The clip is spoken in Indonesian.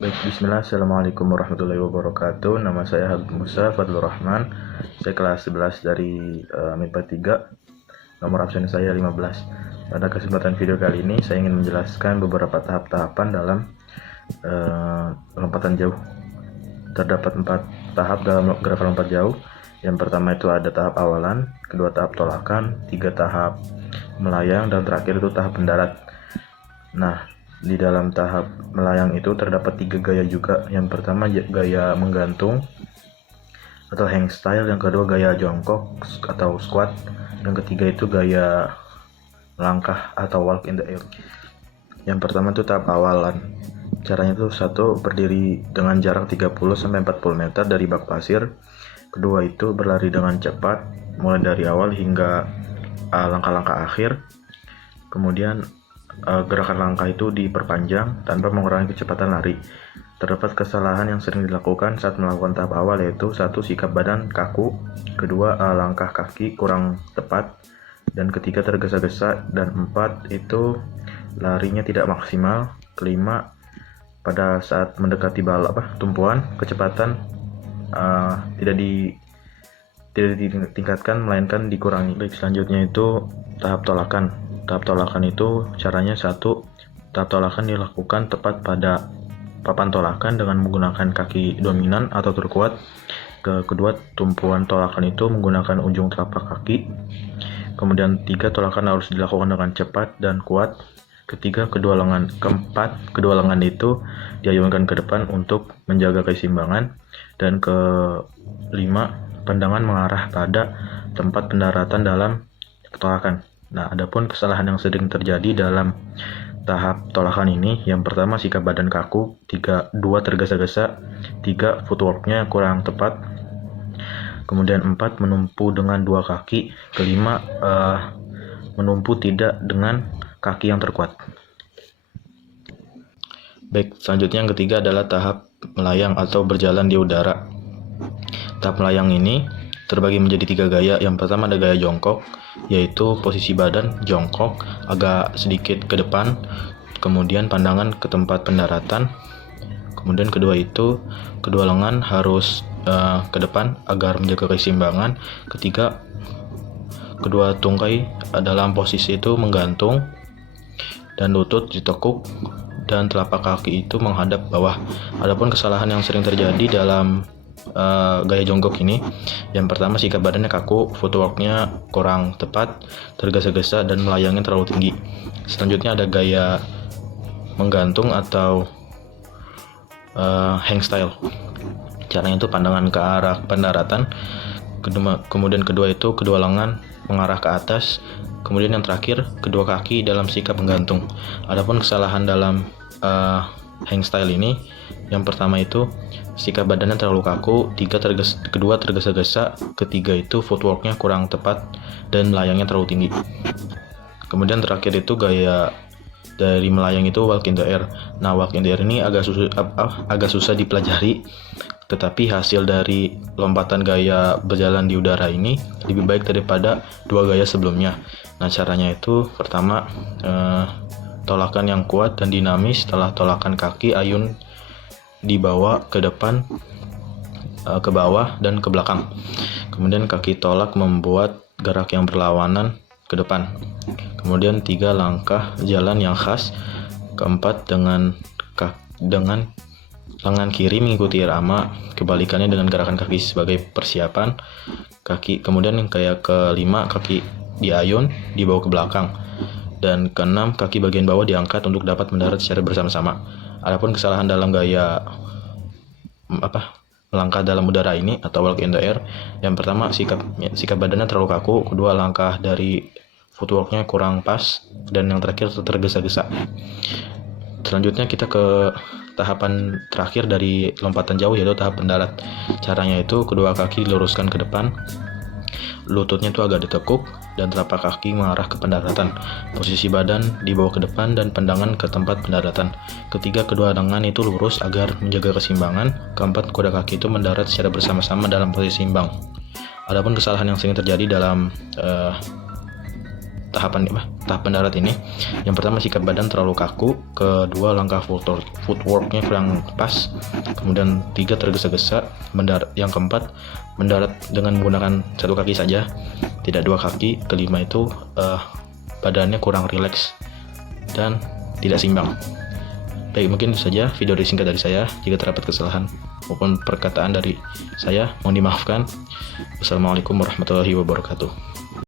Baik, bismillah, assalamualaikum warahmatullahi wabarakatuh. Nama saya Habib Musa Fadlur Rahman. Saya kelas 11 dari MIPA 3. Nomor absen saya 15. Pada kesempatan video kali ini, saya ingin menjelaskan beberapa tahap-tahapan dalam lompatan jauh. Terdapat 4 tahap dalam gerakan lompat jauh. Yang pertama itu ada tahap awalan, kedua tahap tolakan, 3 tahap melayang, dan terakhir itu tahap mendarat. Nah, di dalam tahap melayang itu terdapat 3 gaya juga. Yang pertama gaya menggantung atau hang style, yang kedua gaya jongkok atau squat, yang ketiga itu gaya langkah atau walk in the air. Yang pertama itu tahap awalan. Caranya itu satu, berdiri dengan jarak 30-40 meter dari bak pasir. Kedua itu berlari dengan cepat mulai dari awal hingga langkah-langkah akhir. Kemudian gerakan langkah itu diperpanjang tanpa mengurangi kecepatan lari. Terdapat kesalahan yang sering dilakukan saat melakukan tahap awal, yaitu satu, sikap badan kaku, kedua, langkah kaki kurang tepat, dan ketiga, tergesa-gesa, dan 4 itu larinya tidak maksimal. Kelima, pada saat mendekati tumpuan, kecepatan tidak ditingkatkan melainkan dikurangi. Baik, selanjutnya itu tahap tolakan. Tahap tolakan itu caranya satu, tahap tolakan dilakukan tepat pada papan tolakan dengan menggunakan kaki dominan atau terkuat. Kedua, tumpuan tolakan itu menggunakan ujung telapak kaki. Kemudian 3, tolakan harus dilakukan dengan cepat dan kuat. Ketiga, keempat, kedua lengan itu diayunkan ke depan untuk menjaga keseimbangan. Dan kelima, pandangan mengarah pada tempat pendaratan dalam tolakan. Nah, adapun kesalahan yang sering terjadi dalam tahap tolakan ini, yang pertama sikap badan kaku, 2 tergesa-gesa, 3 footworknya kurang tepat, kemudian 4 menumpu dengan 2 kaki, kelima menumpu tidak dengan kaki yang terkuat. Baik, selanjutnya yang ketiga adalah tahap melayang atau berjalan di udara. Tahap melayang ini terbagi menjadi 3 gaya. Yang pertama ada gaya jongkok, yaitu posisi badan jongkok agak sedikit ke depan, kemudian pandangan ke tempat pendaratan. Kemudian kedua itu kedua lengan harus ke depan agar menjaga keseimbangan. Ketiga, kedua tungkai dalam posisi itu menggantung dan lutut ditekuk dan telapak kaki itu menghadap bawah. Adapun kesalahan yang sering terjadi dalam gaya jongkok ini, yang pertama sikap badannya kaku, footworknya kurang tepat, tergesa-gesa, dan melayangnya terlalu tinggi. Selanjutnya ada gaya menggantung atau hang style. Caranya itu pandangan ke arah pendaratan. Kemudian kedua itu kedua lengan mengarah ke atas. Kemudian yang terakhir kedua kaki dalam sikap menggantung. Adapun kesalahan dalam hang style ini, yang pertama itu sikap badannya terlalu kaku, kedua tergesa-gesa, ketiga itu footworknya kurang tepat dan melayangnya terlalu tinggi. Kemudian terakhir itu gaya dari melayang itu walk in the air. Nah, walk in the air ini agak susah dipelajari, tetapi hasil dari lompatan gaya berjalan di udara ini lebih baik daripada 2 gaya sebelumnya. Nah, caranya itu pertama, tolakan yang kuat dan dinamis. Setelah tolakan kaki, ayun dibawa ke depan, ke bawah, dan ke belakang. Kemudian kaki tolak membuat gerak yang berlawanan ke depan. Kemudian 3, langkah jalan yang khas. Keempat, dengan lengan kiri mengikuti irama, kebalikannya dengan gerakan kaki sebagai persiapan kaki. Kemudian yang kayak kelima, kaki diayun dibawa ke belakang. Dan keenam, kaki bagian bawah diangkat untuk dapat mendarat secara bersama-sama. Adapun kesalahan dalam gaya melangkah dalam udara ini atau walk in the air, yang pertama sikap badannya terlalu kaku, kedua langkah dari footworknya kurang pas, dan yang terakhir tergesa-gesa. Selanjutnya kita ke tahapan terakhir dari lompatan jauh, yaitu tahap mendarat. Caranya itu kedua kaki diluruskan ke depan, lututnya itu agak ditekuk, dan telapak kaki mengarah ke pendaratan. Posisi badan dibawa ke depan dan pandangan ke tempat pendaratan. Ketiga, kedua lengan itu lurus agar menjaga keseimbangan. Keempat, kedua kaki itu mendarat secara bersama-sama dalam posisi seimbang. Adapun kesalahan yang sering terjadi dalam tahap mendarat ini. Yang pertama, sikap badan terlalu kaku. Kedua, langkah footworknya kurang pas. Kemudian 3, tergesa-gesa. Yang keempat, mendarat dengan menggunakan satu kaki saja, tidak dua kaki. Kelima itu badannya kurang rileks dan tidak seimbang. Baik, mungkin itu saja video singkat dari saya. Jika terdapat kesalahan maupun perkataan dari saya, mohon dimaafkan. Wassalamualaikum warahmatullahi wabarakatuh.